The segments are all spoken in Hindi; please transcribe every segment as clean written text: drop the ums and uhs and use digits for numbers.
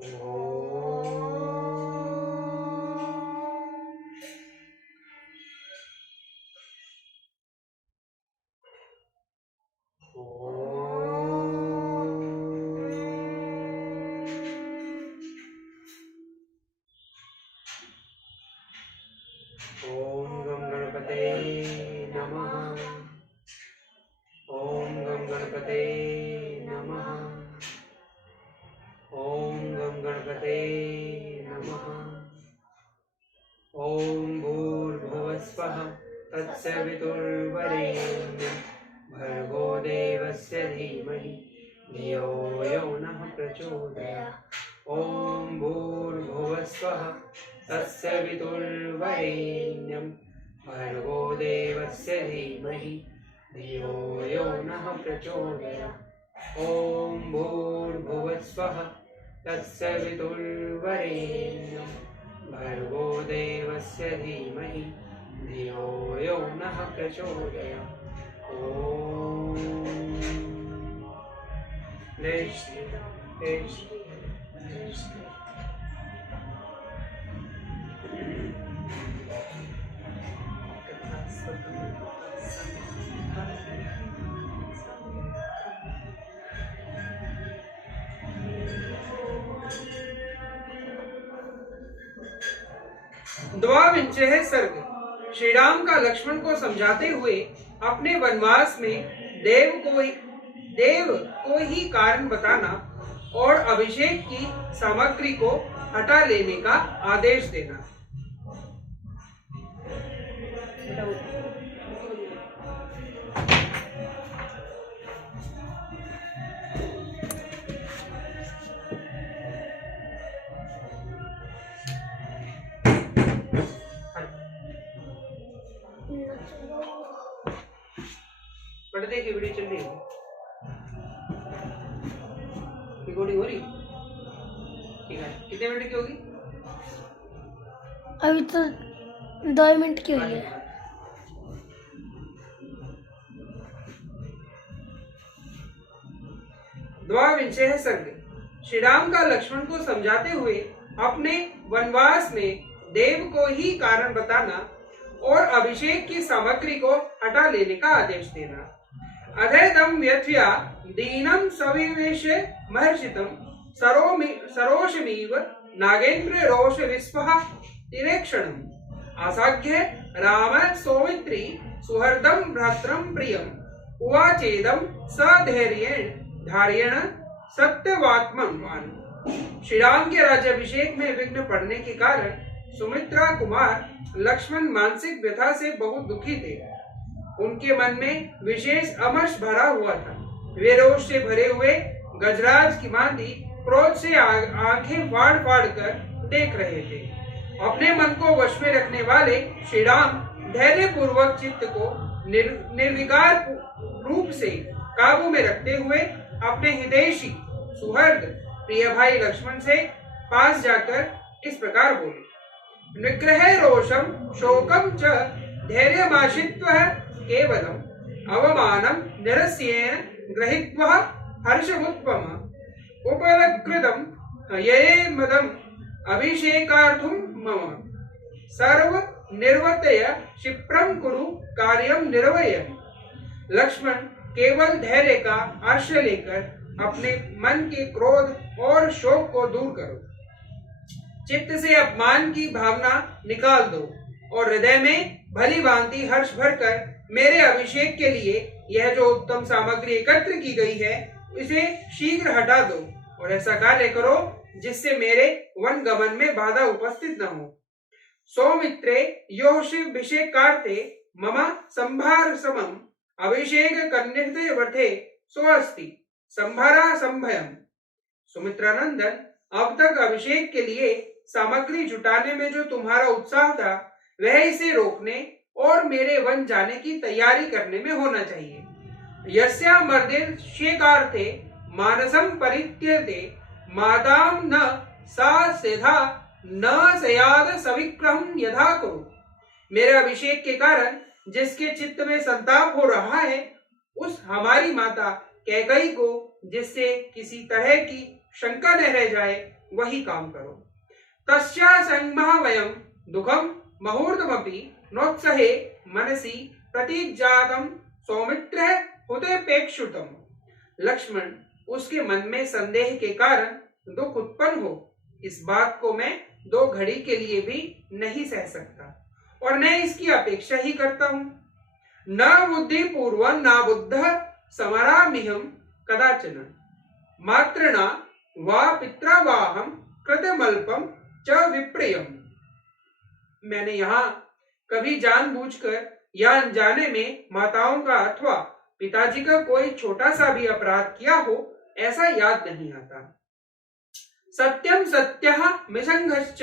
ओम गं गणपते नमः। ओम गं गणपते नमः। ओम गं गणपते नमः। ओम भूर्भुवस्वः तत्सवितुर्वरेण्यं भर्गो देवस्य धीमहि धियो यो नः प्रचोदयात्। ओम भूर्भुवस्वः तत्सवितुर्वरेण्यं भर्गो देवस्य धीमहि धियो यो नः प्रचोदयात्। ओम भूर्भुवस्वः तत्सवितुर्वरेण्यं भर्गो देवस्य धीमहि धियो यो नः प्रचोदयात्। ओम जय श्री राम, जय श्री राम, जय श्री राम। द्वाविंशः सर्ग। श्री राम का लक्ष्मण को समझाते हुए अपने वनवास में देव को ही कारण बताना और अभिषेक की सामग्री को हटा लेने का आदेश देना। पर्दे की वीडियो चल रही है, रिकॉर्डिंग हो रही, ठीक है। कितने मिनट की होगी? अभी तो 2 मिनट की हुई है। द्वाविंशः सर्ग। श्री राम का लक्ष्मण को समझाते हुए अपने वनवास में देव को ही कारण बताना और अभिषेक की सामग्री को हटा लेने का आदेश देना। अधैतम व्यथ्या दीनम सविवेश महर्षितम सरोषमीव नागेन्द्र रोष विस्पह तिरेक्षणम आसाख्य राम सौमित्री सुहृदम भ्रात्रम प्रियम उवाचेदम सधैर्येण धार्यण सत्यवात्मवान। श्री राम के राज्याभिषेक में विघ्न पड़ने के कारण सुमित्रा कुमार लक्ष्मण मानसिक व्यथा से बहुत दुखी थे। उनके मन में विशेष अमर्ष भरा हुआ था। वे रोष से भरे हुए गजराज की भांति क्रोध से आंखें फाड़ फाड़ कर देख रहे थे। अपने मन को वश में रखने वाले श्री राम धैर्य पूर्वक चित्त को निर्विकार रूप से काबू में रखते हुए अपने हितैषी सुहृद प्रिय भाई लक्ष्मण से पास जाकर इस प्रकार बोले। निग्रह रोषम शोकम च धैर्यमाश्रित्य केवलम अवमानम निरस्येन गृहीत्वा हर्षमुत्पम उपलकृतम ये मदम अभिषेकार्थम मम सर्व निर्वर्तय क्षिप्रम कुरु कार्यम निर्वयम्। लक्ष्मण केवल धैर्य का आश्रय लेकर अपने मन के क्रोध और शोक को दूर करो, चित्त से अपमान की भावना निकाल दो और हृदय में भली भांति हर्ष भरकर मेरे अभिषेक के लिए यह जो उत्तम सामग्री एकत्र की गई है इसे शीघ्र हटा दो और ऐसा कार्य करो जिससे मेरे वन गमन में बाधा उपस्थित न हो। सौमित्रे योषिभिषेकार्थे मम संभार समम अभिषेक कन्निर्दय वर्थे सोअस्ति संभारा संभयम। सुमित्रानंदन, अब तक अभिषेक के लिए सामग्री जुटाने में जो तुम्हारा उत्साह था वह इसे रोकने और मेरे वन जाने की तैयारी करने में होना चाहिए। यस्या मर्देशेकार्थे मानसम परित्यजते माताम न सा सेधा न सयाद सविक्रहम यथा कुरु। मेरे अभिषेक के कारण जिसके चित्त में संताप हो रहा है उस हमारी माता कैकई को जिससे किसी तरह की शंका न रह जाए वही काम करो। तस्या संगमः वयं दुःखं मुहूर्तमपि नोत्सहे मनसि प्रतिजातं सौमित्रः हुतेपेक्षुतम्। लक्ष्मण, उसके मन में संदेह के कारण दुख उत्पन्न हो, इस बात को मैं 2 घड़ी के लिए भी नहीं सह सकता और न इसकी अपेक्षा ही करता हूं। न बुद्धि पूर्व न बुद्ध समरामिहं कदाचन मात्रना वा पित्रावाहम कृतमल्पम च विप्रियम। मैंने यहाँ कभी जानबूझकर या अनजाने में माताओं का अथवा पिताजी का कोई छोटा सा भी अपराध किया हो, ऐसा याद नहीं आता। सत्यम सत्यः मिसंघश्च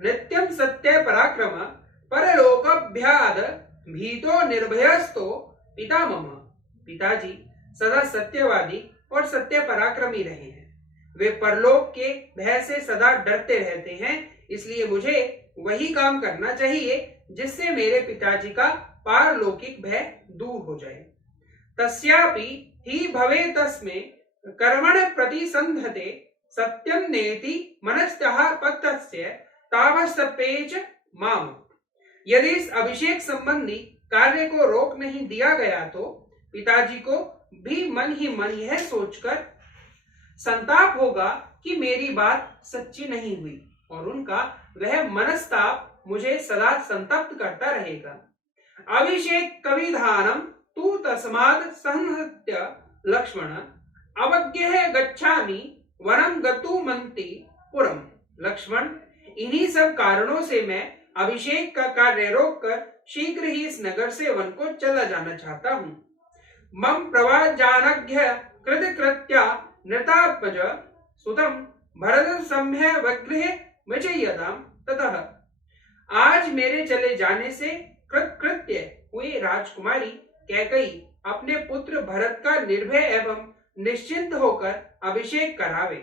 नित्यम सत्य पराक्रम परलोकभ्याद भीतो निर्भयस्तो पिता मम। पिताजी सदा सत्यवादी और सत्य पराक्रमी रहे हैं। वे परलोक के भय से सदा डरते रहते हैं, इसलिए मुझे वही काम करना चाहिए जिससे मेरे पिताजी का पारलौकिक भय दूर हो जाए। तस्यापि ही भवे तस्मै कर्मण प्रतिसंधते सत्यम नेति मनस्तः पत्तस्य तावसपेच माम। यदि इस अभिषेक संबंधी कार्य को रोक नहीं दिया गया तो पिताजी को भी मन ही मन यह सोचकर संताप होगा कि मेरी बात सच्ची नहीं हुई और उनका वह मनस्ताप मुझे सदा संतप्त करता रहेगा। अभिषेक कविधानम तू तस्माद संहत्य लक्ष्मण अवज्ञः गच्छामि वनम गतुमन्ति पुरम। लक्ष्मण, इन्हीं सब कारणों से मैं अभिषेक का कार्य रोककर शीघ्र ही इस नगर से वन को चला जाना चाहता हूँ। मम प्रवाजानघ्य कृतकृत्या नृतात्मज सुतम भरत सम्य वग्रह विजयताम ततः। आज मेरे चले जाने से कृतकृत्य हुए राजकुमारी कैकई अपने पुत्र भरत का निर्भय एवं निश्चिंत होकर अभिषेक करावे।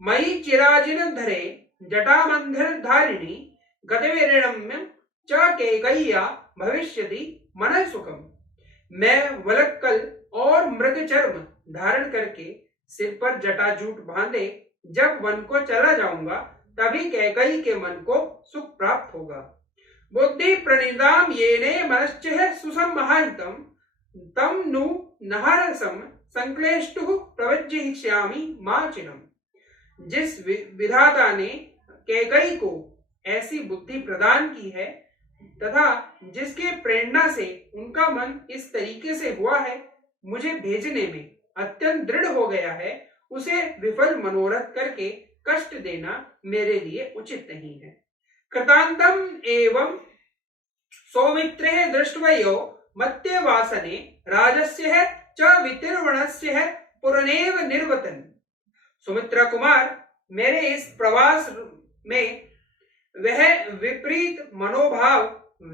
मयि चिराजिन धरे जटामंधर धारिणी गतवीरणम्य च कैकय्या भविष्यति मनः सुखम। मैं वलक्कल और मृग चर्म धारण करके सिर पर जटाजूट बांधे जब वन को चला जाऊंगा, तभी कैकई के मन को सुख प्राप्त होगा। बुद्धि प्रणिताम येने मनश्चः सुसम्मोहितं तम नु नहरसम संक्लेष्टुः प्रवज्यहिष्यामि माचिनम। जिस विधाता ने कैकई को ऐसी बुद्धि प्रदान की है तथा जिसके प्रेरणा से उनका मन इस तरीके से हुआ है, मुझे भेजने में अत्यंत दृढ़ हो गया है, उसे विफल मनोरथ करके कष्ट देना मेरे लिए उचित नहीं है। कृतांतम एवं सौमित्रे दृष्ट्वयो मत्यवासने राजस्य च वितिर्वणस्य पुरनेव निर्वतन। सुमित्रा कुमार, मेरे इस प्रवास में वह विपरीत मनोभाव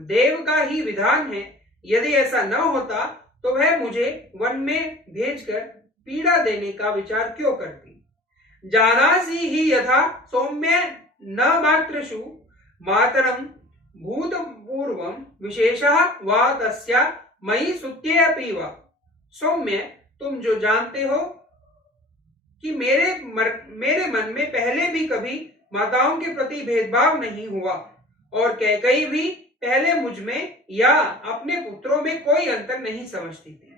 देव का ही विधान है। यदि ऐसा न होता तो वह मुझे वन में भेजकर पीड़ा देने का विचार क्यों करती। जानासि ही यथा सौम्य न मातृषु मातरं भूतपूर्वं विशेषः वा तस्या मयि सुत्येऽपि वा। सौम्य, तुम जो जानते हो कि मेरे मन में पहले भी कभी माताओं के प्रति भेदभाव नहीं हुआ और कैकई भी पहले मुझ में या अपने पुत्रों में कोई अंतर नहीं समझती थी।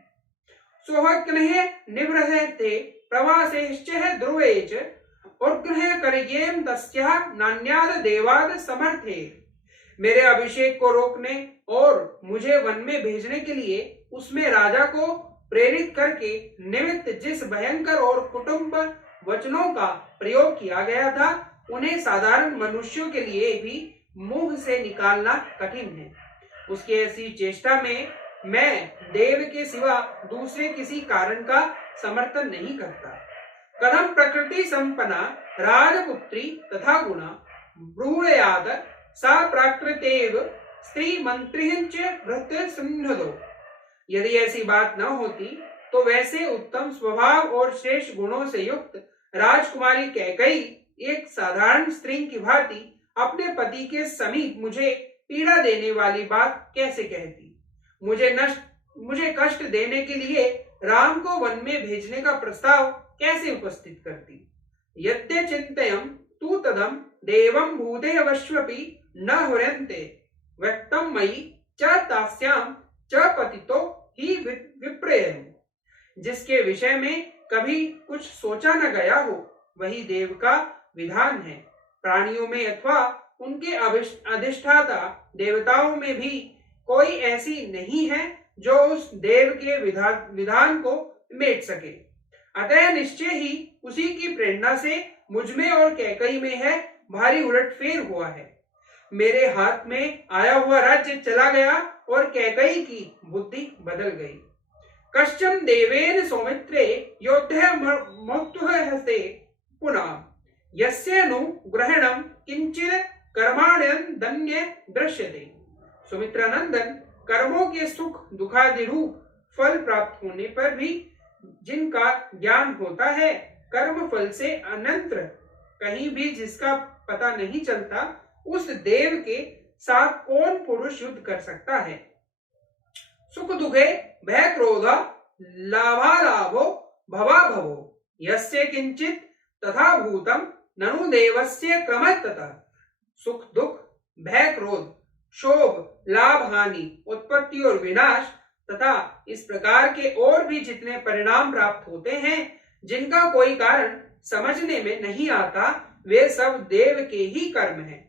सोहग्नः निवृहते प्रवासेश्च ध्रुवेच उर्ग्रह करियेम तस्याः नान्याद देवाद समर्थे। मेरे अभिषेक को रोकने और मुझे वन में भेजने के लिए उसमें राजा को प्रेरित करके निमित्त जिस भयंकर और कुटुंब वचनों का प्रयोग किया गया था, उन्हें साधारण मनुष्यों के लिए भी मुंह से निकालना कठिन है। उसकी ऐसी चेष्टा में मैं देव के सिवा दूसरे किसी कारण का समर्थन नहीं करता। कथम प्रकृति संपन्ना राजपुत्री तथा गुणा ब्रूयाद सा प्राकृतेव स्त्री मंत्रिंच भृत सिंहदो। यदि ऐसी बात न होती तो वैसे उत्तम स्वभाव और श्रेष्ठ गुणों से युक्त राजकुमारी कैकई एक साधारण स्त्री की भांति अपने पति के समीप मुझे पीड़ा देने वाली बात कैसे कहती। मुझे कष्ट देने के लिए राम को वन में भेजने का प्रस्ताव कैसे उपस्थित करती। यद्य चिंतयम तू तदम देवं भूदेवश्वपि न हुर्यन्ते व्यक्तम मयि च तास्याम च पतितो ही विप्रेयम्। जिसके विषय में कभी कुछ सोचा न गया हो वही देव का विधान है। प्राणियों में अथवा उनके अधिष्ठाता देवताओं में भी कोई ऐसी नहीं है जो उस देव के विधान को मेट सके। अतः निश्चय ही उसी की प्रेरणा से मुझमें और कैकई में है भारी उलटफेर हुआ है। मेरे हाथ में आया हुआ राज्य चला गया और कैकई की बुद्धि बदल गई। कश्चन देवेन सौमित्रे योद्धे मौक्तुहस्ते पुनः यस्य नु ग्रहणम किंचित कर्माण्यन्य दृश्यते। सुमित्रानंदन, कर्मों के सुख दुखादि रूप फल प्राप्त होने पर भी जिनका ज्ञान होता है, कर्म फल से अनंतर कहीं भी जिसका पता नहीं चलता, उस देव के साथ कौन पुरुष युद्ध कर सकता है। सुख दुखे भय क्रोध लाभालाभो भवाभवो यस्य किंचित तथा भूतम ननु देवस्य क्रमतः। सुख दुख भय क्रोध शोभ लाभ हानि उत्पत्ति और विनाश तथा इस प्रकार के और भी जितने परिणाम प्राप्त होते हैं जिनका कोई कारण समझने में नहीं आता, वे सब देव के ही कर्म हैं।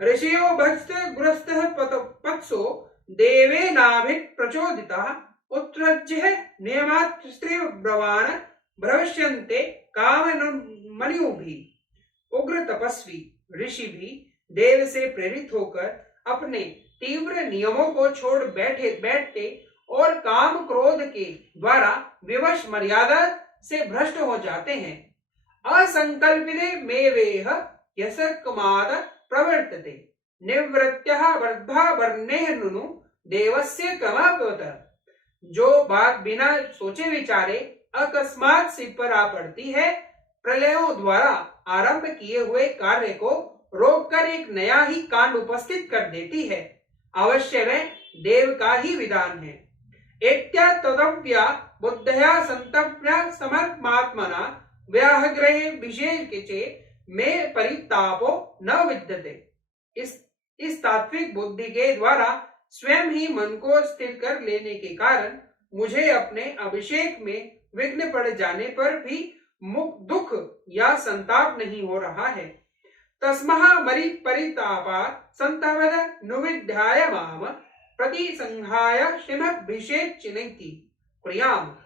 ऋषियो भक्त ग्रस्त पत्सो देवे नाभिक प्रचोदिता उत्सृज्य नियमास्त्रिव ब्रवान भविष्यन्ते काम मनु भी। उग्र तपस्वी ऋषि भी देव से प्रेरित होकर अपने तीव्र नियमों को छोड़ बैठते और काम क्रोध के द्वारा विवश मर्यादा से भ्रष्ट हो जाते हैं। असंकल्पिते मेवेह यशकमाद प्रवर्तते निवृत्त्यः वर्धा वर्णे नुनु देवस्य क्रमवतः। जो बात बिना सोचे विचारे अकस्मात सिर पर आ पड़ती है, प्रलयों द्वारा आरंभ किए हुए कार्य को रोककर एक नया ही कांड उपस्थित कर देती है, अवश्य वह देव का ही विधान है। एत्या तदव्या बुद्धया संतप्य समर्पमात्मना व्याहग्रहे विशेषके में परितापो न विद्यते। इस तात्विक बुद्धि के द्वारा स्वयं ही मन को स्थिर कर लेने के कारण मुझे अपने अभिषेक में विघ्न पड़ जाने पर भी दुख या संताप नहीं हो रहा है। तस्महा मरि परितापा संतवद नुविध्याय माम प्रति संघाय श्रीमभिषेक चिनैति प्रियाम।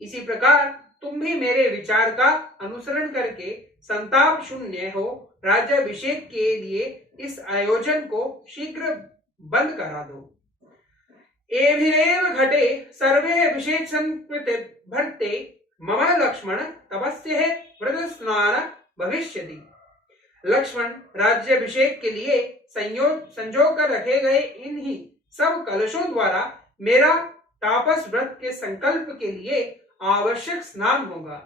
इसी प्रकार तुम भी मेरे विचार का अनुसरण करके संताप शून्य हो राज्याभिषेक के लिए इस आयोजन को शीघ्र बंद करा दो। एभिरेव घटे सर्वे अभिषेचन भर्ते मम लक्ष्मण तपस्य व्रत स्नान भविष्यति। लक्ष्मण राज्याभिषेक के लिए संजो कर रखे गए इन्हीं सब कलशों द्वारा मेरा तापस व्रत के संकल्प के लिए आवश्यक स्नान होगा।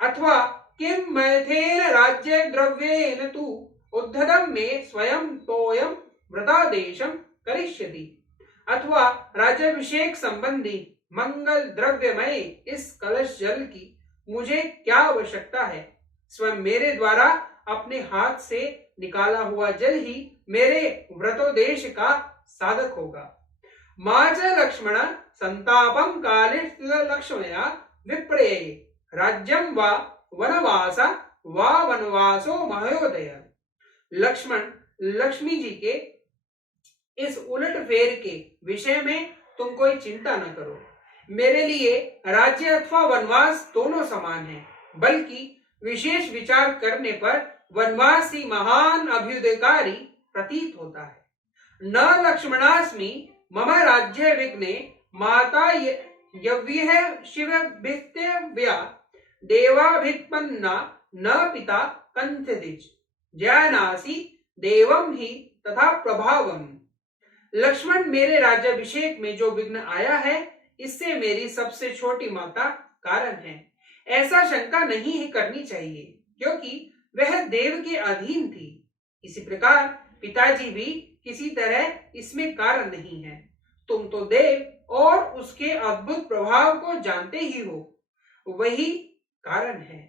अथवा किम मैथेन राज्य द्रव्येन तु उद्धतम में स्वयं तोयम व्रतादेशम करिष्यति। अथवा राज्याभिषेक संबंधी मंगल द्रव्यमय इस कलश जल की मुझे क्या आवश्यकता है। स्वयं मेरे द्वारा अपने हाथ से निकाला हुआ जल ही मेरे व्रतोदेश का साधक होगा। माच लक्ष्मण संतापम काले लक्ष्मणया विप्रेये राज्यम वा वनवास वा वनवासो महोदय। लक्ष्मण, लक्ष्मी जी के इस उलट फेर के विषय में तुम कोई चिंता न करो। मेरे लिए राज्य अथवा वनवास दोनों समान है, बल्कि विशेष विचार करने पर वनवास ही महान अभ्युदयकारी प्रतीत होता है। न लक्ष्मणास्मि मम राज्य विघ्ने माता यव्यः शिवभिस्तव्या देवाभित्पन्ना न पिता कंचदिज ज्ञानासि देवम ही तथा प्रभावम। लक्ष्मण, मेरे राज्याभिषेक में जो विघ्न आया है इससे मेरी सबसे छोटी माता कारण है, ऐसा शंका नहीं करनी चाहिए, क्योंकि वह देव के अधीन थी। इसी प्रकार पिताजी भी किसी तरह इसमें कारण नहीं है। तुम तो देव और उसके अद्भुत प्रभाव को जानते ही हो, वही कारण है।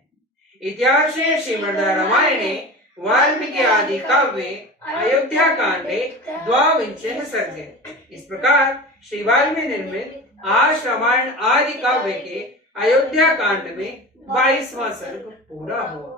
इतिहासे श्रीमद् रामायणे वाल्मीकि आदि काव्य अयोध्या कांडे द्वाविंशः सर्गे। इस प्रकार श्री वाल्मीकि निर्मित आश रामायण आदि काव्य के अयोध्या कांड में 22वां सर्ग पूरा हुआ।